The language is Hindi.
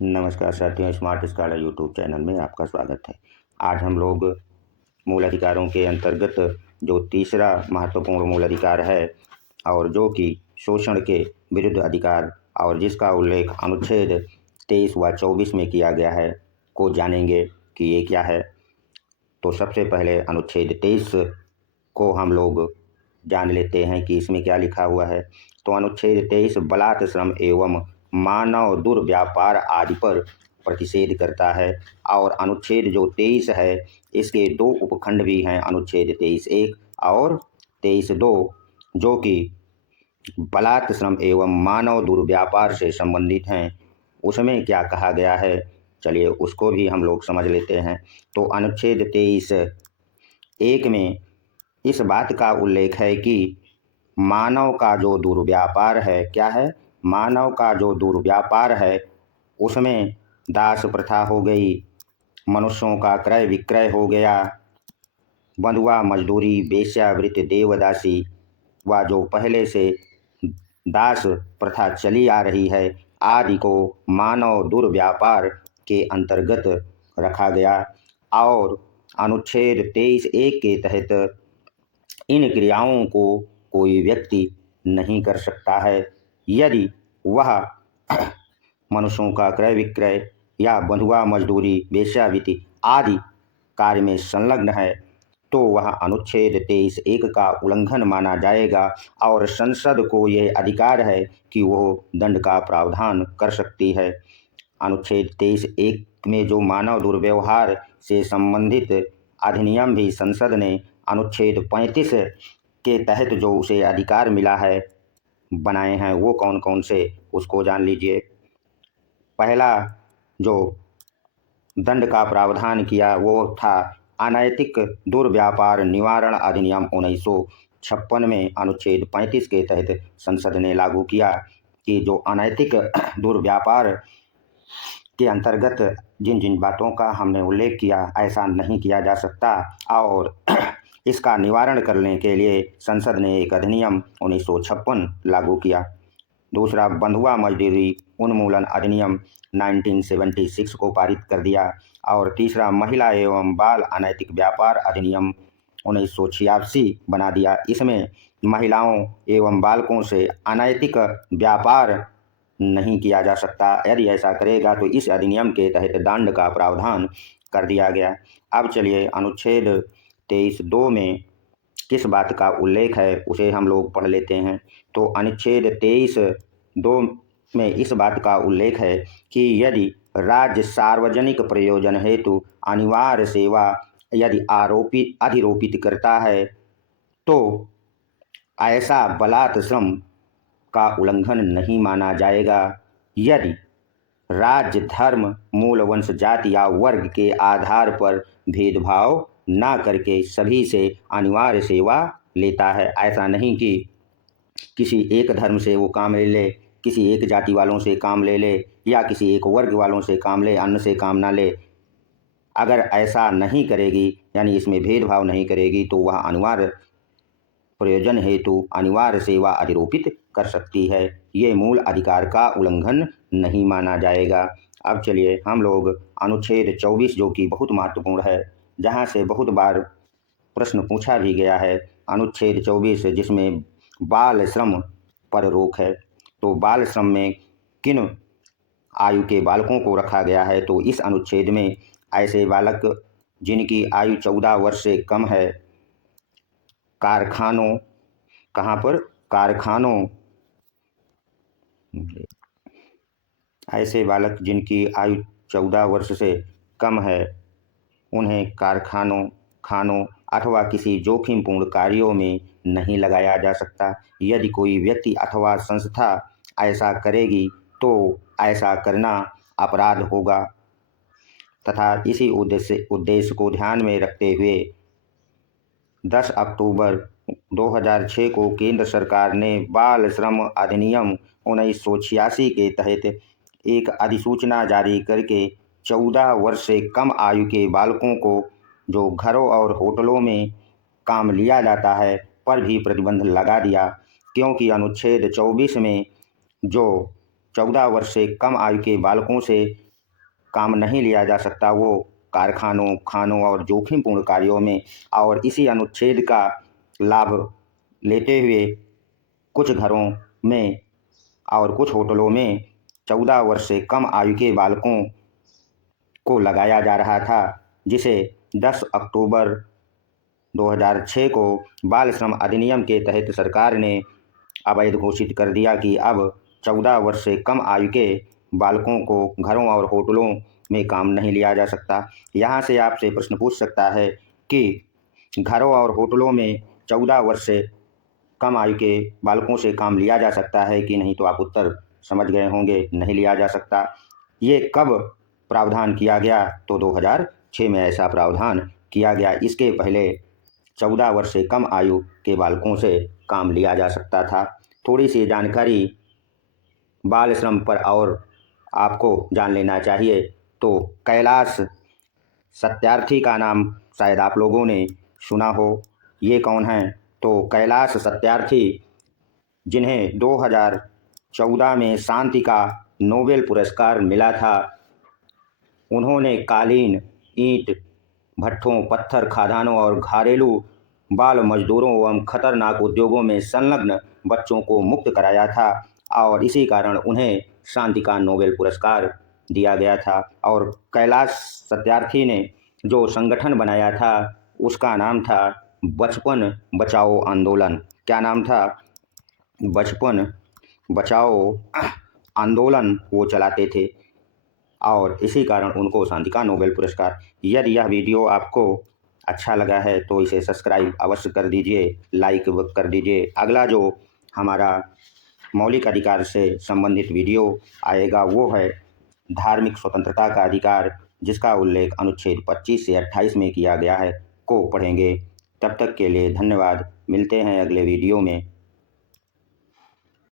नमस्कार साथियों, स्मार्ट स्कॉलर यूट्यूब चैनल में आपका स्वागत है। आज हम लोग मूल अधिकारों के अंतर्गत जो तीसरा महत्वपूर्ण मूल अधिकार है और जो कि शोषण के विरुद्ध अधिकार और जिसका उल्लेख अनुच्छेद 23 व 24 में किया गया है को जानेंगे कि ये क्या है। तो सबसे पहले अनुच्छेद 23 को हम लोग जान लेते हैं कि इसमें क्या लिखा हुआ है। तो अनुच्छेद 23 बलात् श्रम एवं मानव दुर्व्यापार आदि पर प्रतिषेध करता है। और अनुच्छेद जो 23 है इसके दो उपखंड भी हैं, अनुच्छेद 23(1) और 23(2), जो कि बलात् श्रम एवं मानव दुर्व्यापार से संबंधित हैं। उसमें क्या कहा गया है, चलिए उसको भी हम लोग समझ लेते हैं। तो अनुच्छेद 23(1) में इस बात का उल्लेख है कि मानव का जो दुर्व्यापार है, क्या है, मानव का जो दुर्व्यापार है उसमें दास प्रथा हो गई, मनुष्यों का क्रय विक्रय हो गया, बंधुआ मजदूरी, वेश्यावृत्ति, देवदासी व जो पहले से दास प्रथा चली आ रही है आदि को मानव दुर्व्यापार के अंतर्गत रखा गया। और अनुच्छेद 23(1) के तहत इन क्रियाओं को कोई व्यक्ति नहीं कर सकता है यदि वह मनुष्यों का क्रय विक्रय या बंधुआ मजदूरी, वेश्यावृत्ति आदि कार्य में संलग्न है, तो वह अनुच्छेद 23(1) का उल्लंघन माना जाएगा और संसद को यह अधिकार है कि वो दंड का प्रावधान कर सकती है। अनुच्छेद 23(1) में जो मानव दुर्व्यवहार से संबंधित अधिनियम भी संसद ने अनुच्छेद 35 के तहत जो उसे अधिकार मिला है बनाए हैं, वो कौन कौन से उसको जान लीजिए। पहला जो दंड का प्रावधान किया वो था अनैतिक दुर्व्यापार निवारण अधिनियम 1956 में अनुच्छेद 35 के तहत संसद ने लागू किया कि जो अनैतिक दुर्व्यापार के अंतर्गत जिन जिन बातों का हमने उल्लेख किया ऐसा नहीं किया जा सकता और इसका निवारण करने के लिए संसद ने एक अधिनियम 1956 लागू किया। दूसरा, बंधुआ मजदूरी उन्मूलन अधिनियम 1976 को पारित कर दिया। और तीसरा, महिला एवं बाल अनैतिक व्यापार अधिनियम 1986 बना दिया। इसमें महिलाओं एवं बालकों से अनैतिक व्यापार नहीं किया जा सकता, यदि ऐसा करेगा तो इस अधिनियम के तहत दंड का प्रावधान कर दिया गया। अब चलिए अनुच्छेद 23(2) में किस बात का उल्लेख है उसे हम लोग पढ़ लेते हैं। तो अनुच्छेद 23(2) में इस बात का उल्लेख है कि यदि राज्य सार्वजनिक प्रयोजन हेतु अनिवार्य सेवा यदि अधिरोपित करता है तो ऐसा बलात् श्रम का उल्लंघन नहीं माना जाएगा यदि राज्य धर्म, मूल वंश, जाति या वर्ग के आधार पर भेदभाव ना करके सभी से अनिवार्य सेवा लेता है। ऐसा नहीं कि किसी एक धर्म से वो काम ले ले, किसी एक जाति वालों से काम ले ले या किसी एक वर्ग वालों से काम ले, अन्य से काम ना ले। अगर ऐसा नहीं करेगी यानी इसमें भेदभाव नहीं करेगी तो वह अनिवार्य प्रयोजन हेतु अनिवार्य सेवा अधिरोपित कर सकती है। ये मूल अधिकार का उल्लंघन नहीं माना जाएगा। अब चलिए हम लोग अनुच्छेद 24 जो कि बहुत महत्वपूर्ण है, जहाँ से बहुत बार प्रश्न पूछा भी गया है, अनुच्छेद 24 जिसमें बाल श्रम पर रोक है। तो बाल श्रम में किन आयु के बालकों को रखा गया है, तो इस अनुच्छेद में ऐसे बालक जिनकी आयु 14 वर्ष से कम है, कारखानों, कहाँ पर, कारखानों, ऐसे बालक जिनकी आयु 14 वर्ष से कम है उन्हें कारखानों, खानों अथवा किसी जोखिमपूर्ण कार्यों में नहीं लगाया जा सकता। यदि कोई व्यक्ति अथवा संस्था ऐसा करेगी तो ऐसा करना अपराध होगा तथा इसी उद्देश्य को ध्यान में रखते हुए 10 अक्टूबर 2006 को केंद्र सरकार ने बाल श्रम अधिनियम 1986 के तहत एक अधिसूचना जारी करके 14 वर्ष से कम आयु के बालकों को जो घरों और होटलों में काम लिया जाता है पर भी प्रतिबंध लगा दिया, क्योंकि अनुच्छेद 24 में जो 14 वर्ष से कम आयु के बालकों से काम नहीं लिया जा सकता वो कारखानों, खानों और जोखिमपूर्ण कार्यों में, और इसी अनुच्छेद का लाभ लेते हुए कुछ घरों में और कुछ होटलों में 14 वर्ष से कम आयु के बालकों को लगाया जा रहा था, जिसे 10 अक्टूबर 2006 को बाल श्रम अधिनियम के तहत सरकार ने अवैध घोषित कर दिया कि अब 14 वर्ष से कम आयु के बालकों को घरों और होटलों में काम नहीं लिया जा सकता। यहाँ से आपसे प्रश्न पूछ सकता है कि घरों और होटलों में 14 वर्ष से कम आयु के बालकों से काम लिया जा सकता है कि नहीं, तो आप उत्तर समझ गए होंगे, नहीं लिया जा सकता। ये कब प्रावधान किया गया? तो 2006 में ऐसा प्रावधान किया गया। इसके पहले 14 वर्ष से कम आयु के बालकों से काम लिया जा सकता था। थोड़ी सी जानकारी बाल श्रम पर और आपको जान लेना चाहिए। तो कैलाश सत्यार्थी का नाम शायद आप लोगों ने सुना हो। ये कौन हैं? तो कैलाश सत्यार्थी, जिन्हें 2014 में शांति का नोबेल पुरस्कार मिला था, उन्होंने कालीन, ईंट भट्ठों, पत्थर खदानों और घरेलू बाल मजदूरों एवं खतरनाक उद्योगों में संलग्न बच्चों को मुक्त कराया था, और इसी कारण उन्हें शांति का नोबेल पुरस्कार दिया गया था। और कैलाश सत्यार्थी ने जो संगठन बनाया था उसका नाम था बचपन बचाओ आंदोलन। क्या नाम था? बचपन बचाओ आंदोलन वो चलाते थे, और इसी कारण उनको शांति का नोबेल पुरस्कार। यदि यह वीडियो आपको अच्छा लगा है तो इसे सब्सक्राइब अवश्य कर दीजिए, लाइक कर दीजिए। अगला जो हमारा मौलिक अधिकार से संबंधित वीडियो आएगा वो है धार्मिक स्वतंत्रता का अधिकार, जिसका उल्लेख अनुच्छेद 25 से 28 में किया गया है, को पढ़ेंगे। तब तक के लिए धन्यवाद। मिलते हैं अगले वीडियो में।